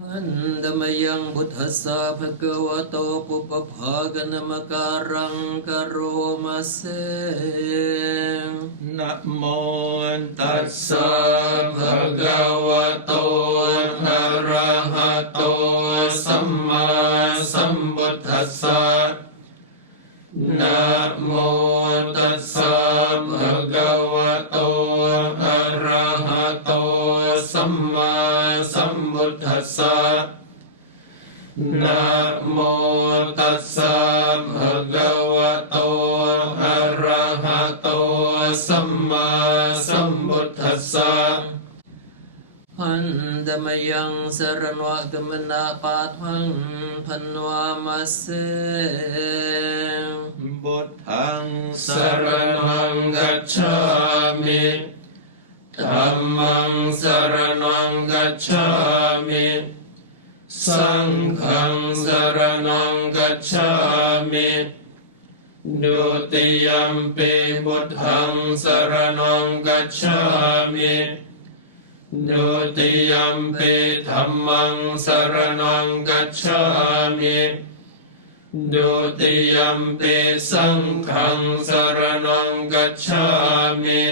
อันดมยังบุทัสสะภะคะวะโตปุปภากนมการังกโรมาเสนะโมตัสสะภะคะวะโตอะระหะโตสัมมาสัมพุทธัสสะนะโม สสะนะโมตัสสะภะคะวะโตอะระหะโตสัมมาสัมพุทธัสสะอันดมยังสรณวะกมนาปาทังพันวามาเสบุตทังสรณังกัจฉามิ ธัมมังสรณังกัจฉามิสังฆังสรณังกัจฉามิดุติยัมปิบุตทังสรณังกัจฉามิดุติยัมปิธัมมังสรณังกัจฉามิดุติยัมปิสังฆังสรณังกัจฉามิ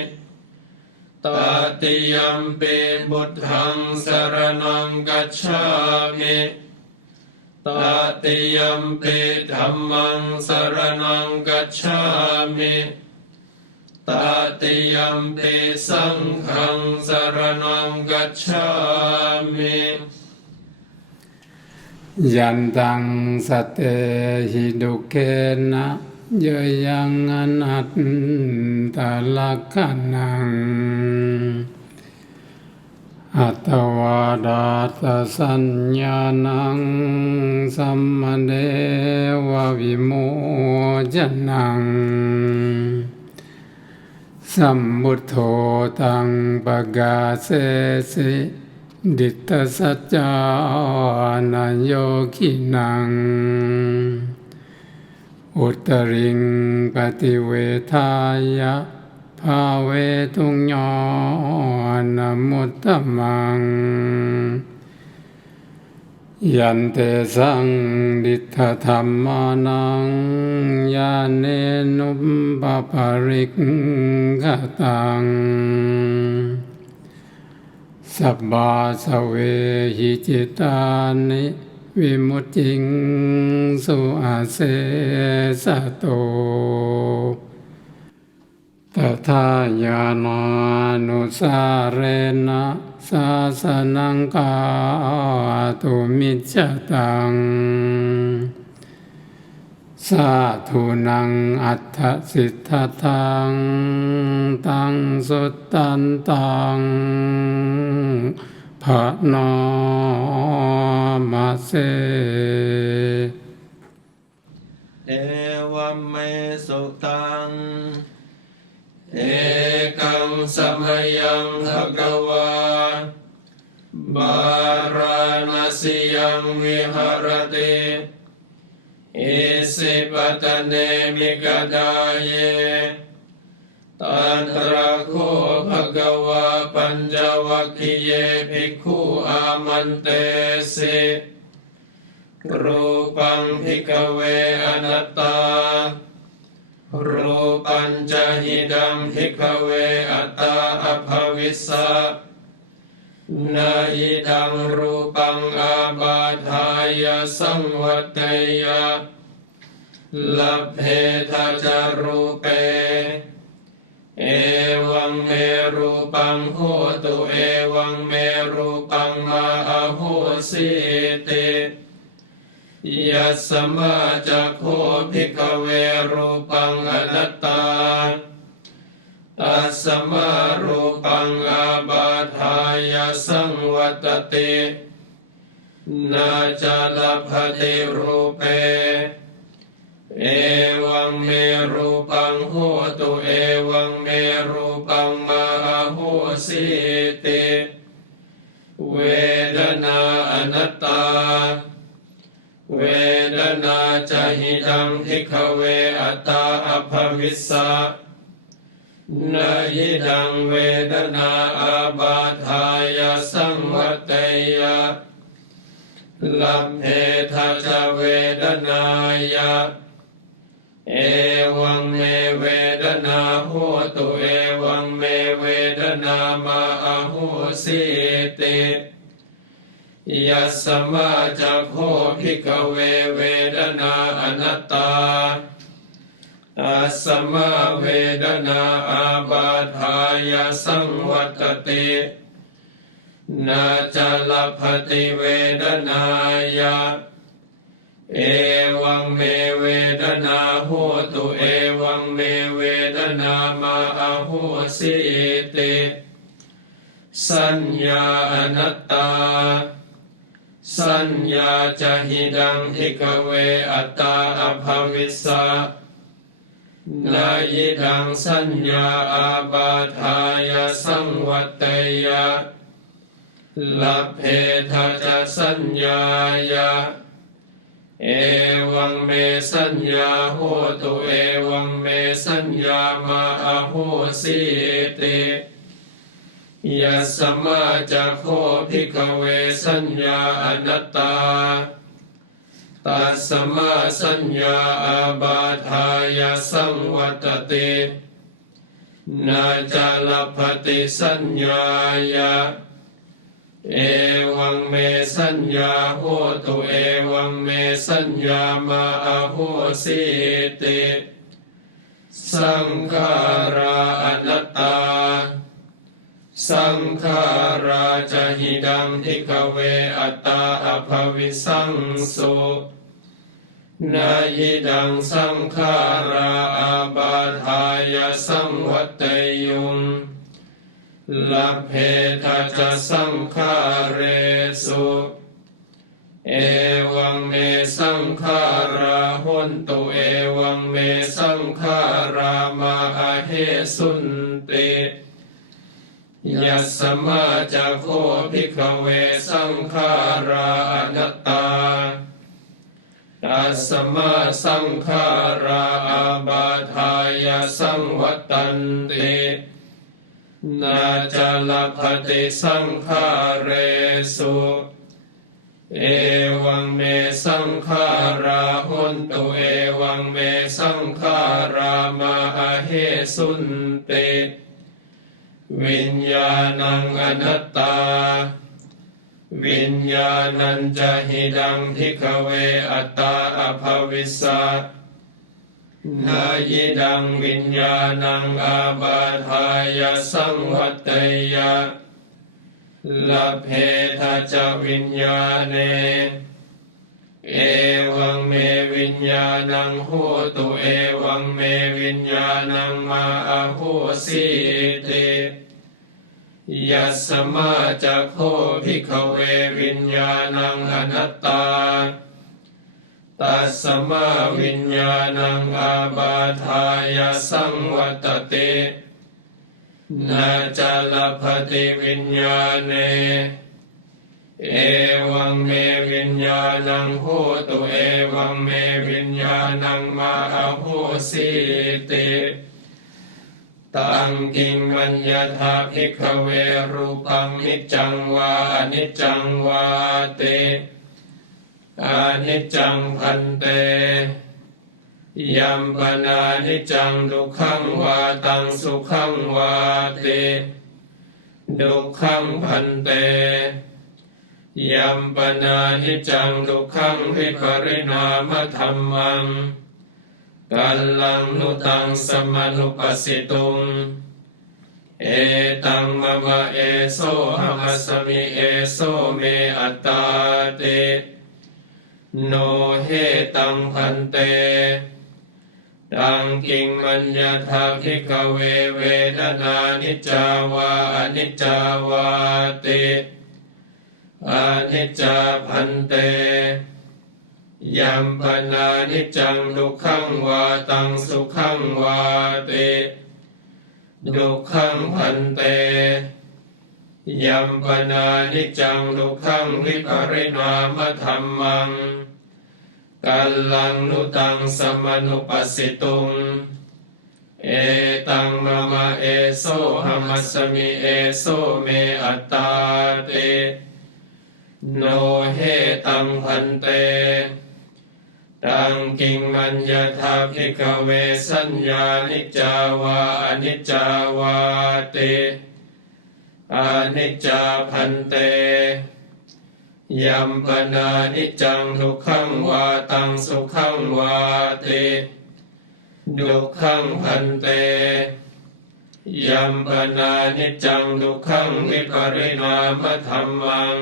ตาติยัมปิบุตทังสรณังกัจฉามิตาติยัมปิธัมมังสรณังกัจฉามิตาติยัมปิสังฆังสรณังกัจฉามิยันตังสเตหิดุเกนะ ยยังอนัตตลักขณัง อัตวาดาตสัญญานัง สัมมเดวะวิโมจนัง สัมบุตโธตังปะกาเสสิดิตสัจจานโยกินัง อุตริงปฏิเวทายะภาเวทุญญานมุตตมัง ยันเตสังดิทธธรรมานังยาเนนุปปาริกขตังสับบาสเวหิจิตานิ วิมุตติงสุอาเสสะโตตถาญาณานุสาเรนะสาสนังกาตุมิจตัง สาธุนังอัตถสิทธตัง ตังสุตตันตัง ภะนอมาเสเอวเมสุตัง เอกังสมยังภะคะวาบาราณสียังวิหารติอิสิปตะเนมิกดาเย ตันตระโคภะคะวาปัญจวัคคีเยภิกขุอามันเตสิรูปังพิกเวอนัตตา รูปัญจหิดังพิกเวอัตตาอภวิสสะนายิดังรูปังอาบาทายสังวัตยาลัพเพทาจารูเป เอวังเมรูปังโหตุเอวังเมรูปังมาอาโหสิติยัสสมาจักโคภิกเวรูปังอนัตตาตัสมารูปังอาบาทายสังวัตตินาจาลพติรูเป เอวังเมรูปัง ตา เวดนาจะหิดังพิขเวอัตตาอภวิสสะนาหิดังเวดนาอาบาทายสังวัตยาลัพเพทะจเวดนายะเอวังเมเวดนาโหตุเอวังเมเวดนามาอหูสิติ ยัสมาจักโคภิกเวเวดนาอนัตตาอาสมาเวดนาอาบาทายาสังวัตตินาจลพติเวดนายะเอวังเมเวดนาโหตุเอวังเมเวดนามาอาโหสิติสัญญาอนัตตา สัญญาจะหิดังทิกเวอัตตาอภวิสสะนายิดังสัญญาอาบาทายสังวัตยะลัพเพทจะสัญญายาเอวังเมสัญญาโหตุเอวังเมสัญญามาอาโหสิติ ยัสสมาจะโคภิกเวสัญญาอนัตตาตัสสมาสัญญาอาบาทายาสังวัตตินาจาลพติสัญญายาเอวังเมสัญญาโหตุเอวังเมสัญญามาอาโหสิติ สังขาราอนัตตา สังขาราจะหิดังทิกเวอัตตาอภวิสังสุนายิดังสังขาราอาบาทายสังวัตยุงลัพเพทจะสังขาเรสุเอวังเมสังขาราหุนตุเอวังเมสังขารามาอาเหสุนติ ยัสสมาจะโคภิกขเวสังขาราอนัตตาตัสสมาสังขาราอาบาทายาสังวัตตันตินาจาลพติสังขาเรสุเอวังเมสังขาราหุนตุเอวังเมสังขารามาอาเหสุนติ วิญญาณังอนัตตา วิญญาณัญจะหิดังทิกเวอัตตาอภวิสสะนายิดังวิญญาณังอาบาทายสังวัตยะลัพเพทะจะวิญญาเน เอวังเมวิญญาณังโหตุเอวังเมวิญญาณังมาอาโหสิติ ยัสสมาจะโคภิกขเววิญญาณังอนัตตา ตัสสมาวิญญาณังอาบาทายาสังวัตตินาจาลพติวิญญาเน เอวังเมวิญญาณังโหตุเอวังเมวิญญาณังมาอาโหสิติ ตังกิงมัญญาธาภิกขเวรูปังนิจังวาอนิจังวาเตอานิจังพันเตยัมปนานิจังดุขังวาตังสุขังวาเตดุขังพันเตยัมปนานิจจังดุขังวิปริณามธรรมัง กัลลังนุตังสมนุปัสสิตุง เอตังมะมะเอโซหะมัสมิเอโซเมอัตตาเต โนเหตังพันเตตังกิงมัญญาทาภิกขเวเวดนานิจจาวาอนิจจาวาติอนิจจาพันเต ยัมปนานิจังดุขังวาตังสุขังวาเตดุขังพันเตยัมปนานิจังดุขังวิปริณามธรรมังกัลลังนุตังสมนุปัสสิตุง เอตังมะมะเอโซหมัสสมิเอโซเมอัตตาเต โนเฮตังพันเต ตังกิงมัญญาทาภิกเวสัญญานิจจาวาอนิจจาวาเตอนิจจาพันเตยัมปนานิจังทุกขังวาตังสุขังวาเตดุขังพันเตยัมปนานิจจังทุกขังวิปริณามธรรมัง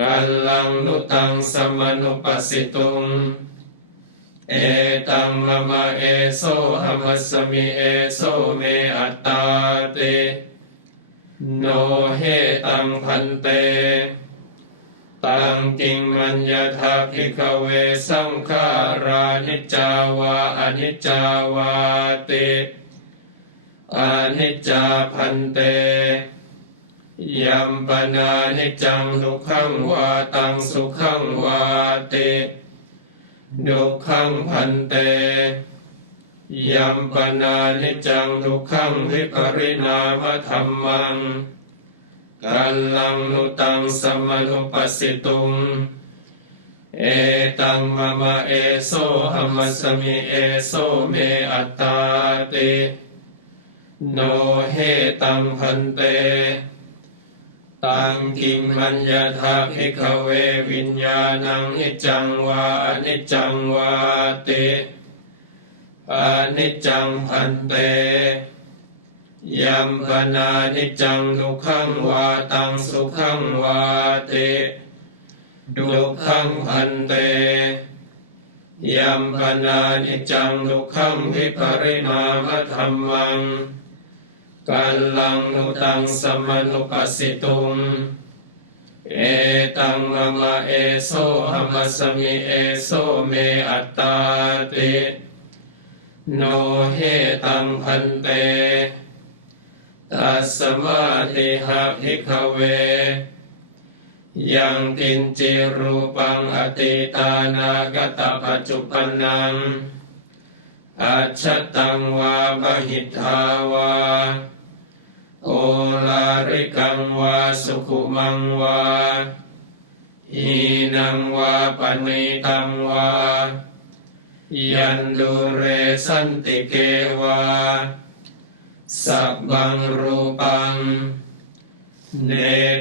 กัลลังนุตังสมนุปัสสิตุง เอตังมะมะเอโซหมัสมิเอโซเมอัตตาเตโนเฮตังพันเต ตังกิงมัญญาทาภิกเวสังขารานิจจาวาอนิจจาวาเตอนิจจาพันเต ยัมปนานิจังทุกขังวาตังสุขังวาเตดุขังพันเตยัมปนานิจังทุกขังวิปริณามธรรมังกัลลังนุตังสมนุปัสสิตุง เอตังมะมะเอโซหมัสมิเอโซเมอัตตาเตโนเฮตังพันเต ตังกิงมัญญาทาภิกขเววิญญาณังนิจจังวาอนิจังวาเตอนิจังพันเตยัมปนานิจจังทุกขังวาตังสุขังวาเตดุขังพันเตยัมปนานิจจังทุกขังวิปริณามธรรมัง กัลลังนุตังสมนุปัสสิตุงเอตังมะมะเอโซหมัสมิเอโซเมอัตตาเตโนเฮตังพันเตตัสสมาติหะภิกขเว ยังกินจิรูปังอติตานากตปัจจุปันนังอัจฉตังวาบหิทธาวา โอลาริกังวาสุขุมังวาหีนังวาปณิตังวายันดูเรสันติเกวาสับบังรูปัง เน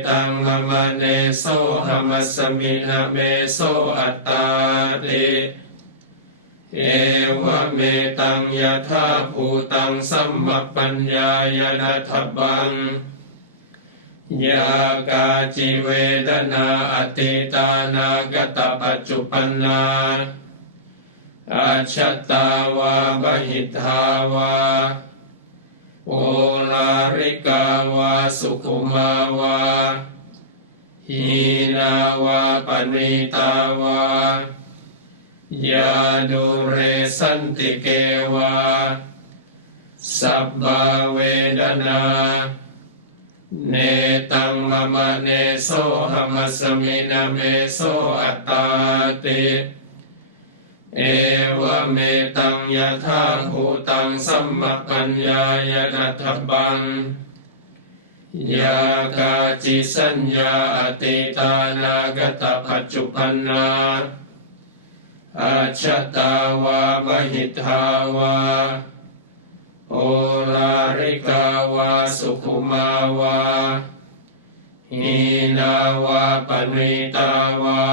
ตังมะมะเนโสหมัสสมินะเมโสอัตตาเต เอวะเมตังยะธาภูตังสัมมปัญญายนะทับบังยากาจิเวดนาอติตานากตปัจจุปันนาอาชัตตาวาบหิทธาวาโอลาริกาวาสุขุมาวาหีนาวาปณิตาวา ยาดูเรสันติเกวาสับบาเวดนา เนตังมะมะเนโสหมัสมินะเมโสอัตตาติ เอวะเมตังยะธาภูตังสัมมปัญญายนัทบังยากาจิสัญญาอติตานากตปัจจุปันนา อาชตาวาบหิทาวาโอลาริกาวาสุขุมาวาหีนาวาปณิตาวา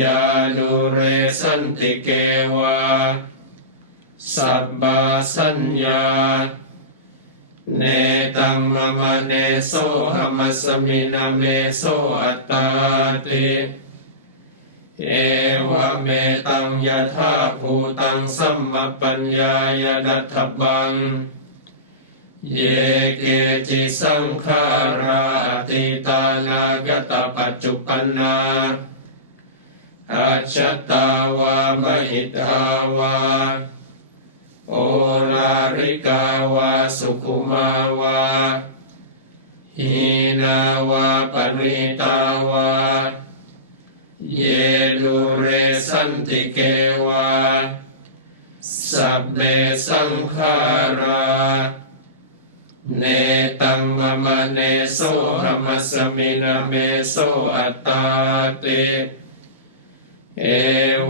ยาดูเรสันติเกวาสับบาสัญญา เนตังมะมะเนโสหมัสสมินะเมโสอัตตาติ เอวเมตังยะธาภูตังสัมมปัญญายดัตถบัง เยเกจิสังขาราติตานากตปัจจุปันนาอาชตาวาบหิตาวา โอลาริกาวาสุขุมาวาหีนาวาปณิตาวา เยดูเรสันติเกวาสัพเบสังขาราเนตังมะมะเนโสหมัสมินาเมโสอัตตาติเอ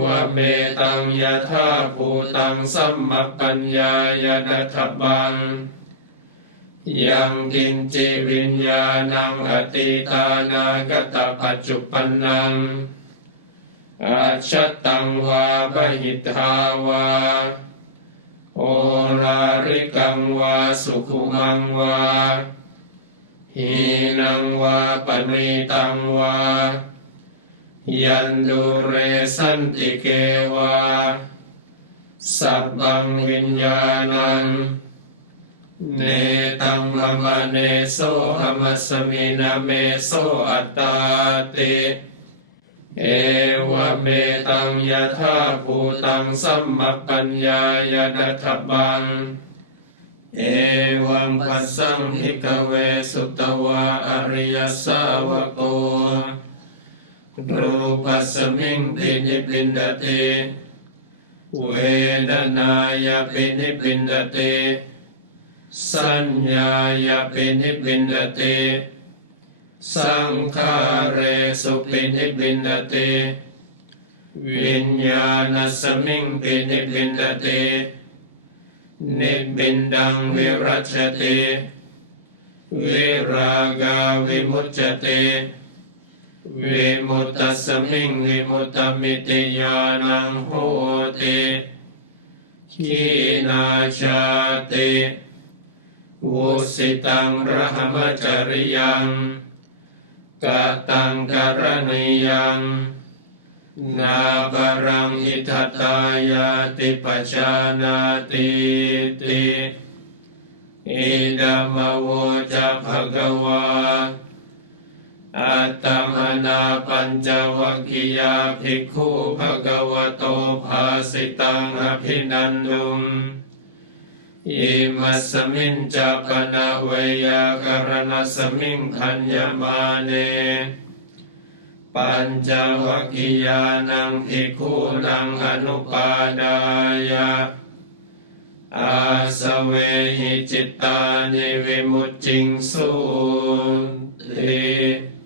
วเมตังยะธาภูตังสัมมปัญญายะดัตบังยังกินจิวิญญาณังอติตานากตปัจจุปันนัง อาชตังวาบหิทาวาโอลาริกังวาสุขุมังวาหีนังวาปณิตังวายันดูเรสันติเกวาสัพพังวิญญาณัง เนตังมะมะเนโสหมัสสมินาเมโสอัตตาติ เอวเมตังยะธาภูตังสัมมปัญญายะดัตถบัง เอวังปัสสังภิกเวสุตวาอริยสาวโกรูปัสมิงปินิปินดติเวดนายปินิปินดติสัญญายาปินิปินดติ สังขาเรสุปินิปินดติวิญญาณสมิงปินิปินดตินิบินดังวิรัชติวิรากาวิมุจจติวิมุตตสมิงวิมุตตมิติญาณังโหติขีนาชาติวุสิตังระหมจริยัง กตังกรณียังนาบารังอิทัตายาติปชานาติติอิดามโวจะภะคะวาอัตตมนาปัญจวัคคียาภิกขุภะคะวะโตภาสิตังอภินันดุง อิมัสมิงจัปนะเวยากรณสมิงคัญญมาเน ปัญจวัคคียานังภิกขุนังอนุปาดายะอาสเวหิจิตตานิวิมุตจิงสุติ